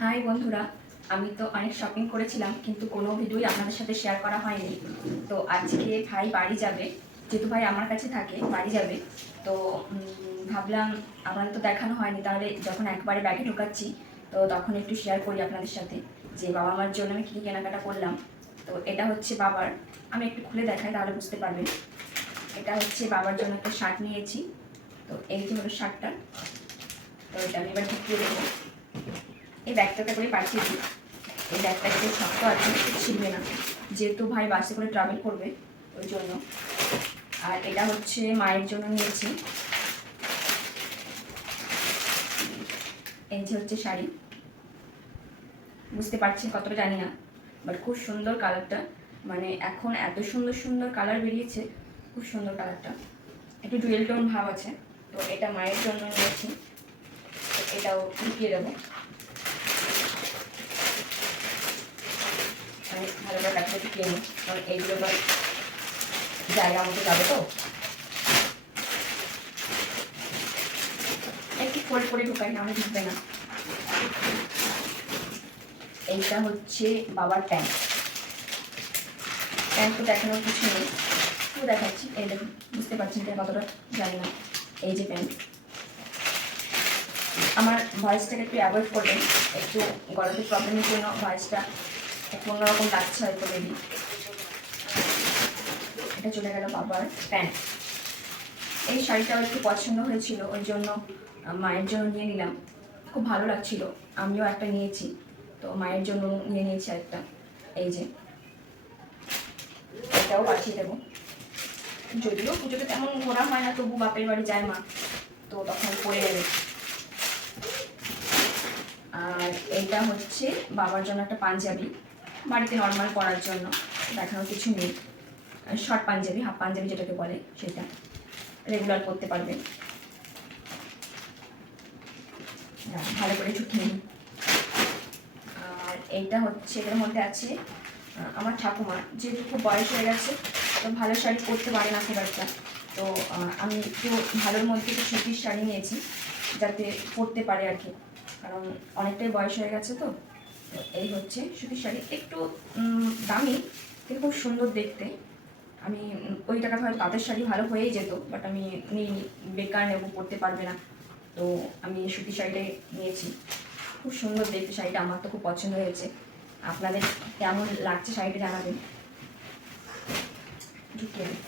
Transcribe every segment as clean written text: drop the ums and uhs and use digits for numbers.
High বন্ধুরা, আমি তো অনেক শপিং করেছিলাম কিন্তু কোনো ভিডিওই আপনাদের সাথে শেয়ার করা হয়নি। তো আজকে ভাই বাড়ি যাবে, যেহেতু ভাই আমার কাছে থাকে বাড়ি যাবে। তো ভাবলাম আপনাদের তো দেখানো হয়নি, তাহলে যখন একবারে ব্যাগে ঢোকাচ্ছি তো তখন একটু শেয়ার করি আপনাদের সাথে যে বাবা মার জন্য আমি কী কী কেনাকাটা করলাম। তো এটা হচ্ছে বাবার, আমি একটু খুলে দেখাই তাহলে বুঝতে পারবেন। এটা হচ্ছে বাবার জন্য একটা শার্ট নিয়েছি। তো এই যে হলো শার্টটা, তো এটা আমি এবার ঢুকিয়ে দেবো। এই ব্যাগটাতে করে পাঠিয়ে দিই। এই ব্যাগটা একটু শক্ত আছে, ছিঁড়বে না, যেহেতু ভাই বাসে করে ট্রাভেল করবে ওই জন্য। আর এটা হচ্ছে মায়ের জন্য নিয়েছি। এই যে হচ্ছে শাড়ি, বুঝতে পারছি কতটা জানি না, বাট খুব সুন্দর কালারটা। মানে এখন এত সুন্দর সুন্দর কালার বেরিয়েছে, খুব সুন্দর কালারটা, একটু ডুয়েল টোন ভাব আছে। তো এটা মায়ের জন্য নিয়েছি, এটাও ঢুকিয়ে দেবো। আমি ভালো করে কাছে ঢুকিয়ে নিই, কারণ এইগুলো তো জায়গা মতো যাবে। তো একটু ফোল্ড করে ঢুকাই, না আমি ঢুকবে না। এইটা হচ্ছে বাবার প্যান্ট। প্যান্ট তো দেখানোর কিছু নেই, তো দেখাচ্ছি। এই দেখুন, বুঝতে পারছেন এটা কতটা জানি না। এই যে প্যান্ট, আমার ভয়েসটাকে একটু অ্যাভয়েড করবেন, একটু গলাতে প্রবলেমের জন্য ভয়েসটা একটু অন্যরকম লাগছে হয়তো বেবি। এটা চলে গেল বাবার প্যান্ট। এই শাড়িটাও একটু পছন্দ হয়েছিল, ওই জন্য মায়ের জন্য নিয়ে নিলাম, খুব ভালো লাগছিল, আমিও একটা নিয়েছি। তো মায়ের জন্য নিয়ে নিয়েছি একটা। এই যে এটাও পাঠিয়ে দেবো, যদিও পুজোতে তেমন ঘোরা হয় না, তবু বাপের বাড়ি যায় মা, তো তখন পরে নেবে। আর এইটা হচ্ছে বাবার জন্য একটা পাঞ্জাবি, বাড়িতে নর্মাল পরার জন্য, দেখানোর কিছু নেই। শর্ট পাঞ্জাবি, হাফ পাঞ্জাবি যেটাকে বলে, সেটা রেগুলার করতে পারবে। ভালো করে ঝুঁকিয়ে নিই। আর এইটা হচ্ছে, এটার মধ্যে আছে আমার ঠাকুমা, যেহেতু খুব বয়স হয়ে গেছে, তো ভালো শাড়ি পরতে পারে না খুব একটা। তো আমি একটু ভালোর মধ্যে একটু সুতির শাড়ি নিয়েছি, যাতে পরতে পারে আর কি, কারণ অনেকটাই বয়স হয়ে গেছে। তো এই হচ্ছে সুতির শাড়ি, একটু দামি কিন্তু খুব সুন্দর দেখতে। আমি ওই টাকা হয়তো তাঁতের শাড়ি ভালো হয়েই যেত, বাট আমি নিইনি, বেকার নেবো, পরতে পারবে না। তো আমি সুতির শাড়িটাই নিয়েছি, খুব সুন্দর দেখতে শাড়িটা, আমার তো খুব পছন্দ হয়েছে। আপনাদের কেমন লাগছে শাড়িটা জানাবেন। ঢুকিয়ে দিই।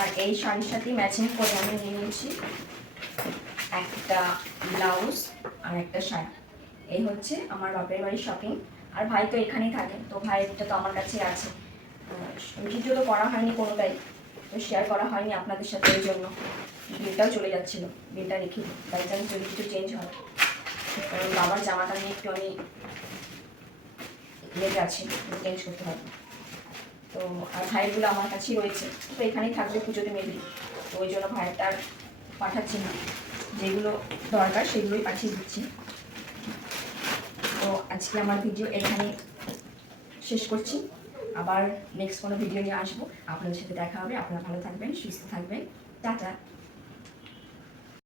আর এই শাড়ির সাথে ম্যাচিং করে আমি নিয়ে নিয়েছি একটা ব্লাউজ আর একটা শাড়ি। এই হচ্ছে আমার বাপের বাড়ির শপিং। আর ভাই তো এখানেই থাকে, তো ভাইটা তো আমার কাছেই আছে। ভিডিও তো করা হয়নি কোনোটাই, তো শেয়ার করা হয়নি আপনাদের সাথে, ওই জন্য বিলটাও চলে যাচ্ছিলো, বিলটা রেখে বাই চান্স যদি কিছু চেঞ্জ হয়। কারণ বাবার জামাটা নিয়ে একটু আমি লেগে আছি, চেঞ্জ করতে হবে। তো আর ভাইয়েরগুলো আমার কাছেই রয়েছে, তো এখানেই থাকবে পুজোতে মেবি, তো ওই জন্য ভাইয়েরটা আর পাঠাচ্ছি না, যেগুলো দরকার সেগুলোই পাঠিয়ে দিচ্ছি। তো আজকে আমার ভিডিও এখানে শেষ করছি, আবার নেক্সট কোনো ভিডিও নিয়ে আসবো, আপনাদের সাথে দেখা হবে। আপনারা ভালো থাকবেন, সুস্থ থাকবেন, টাটা।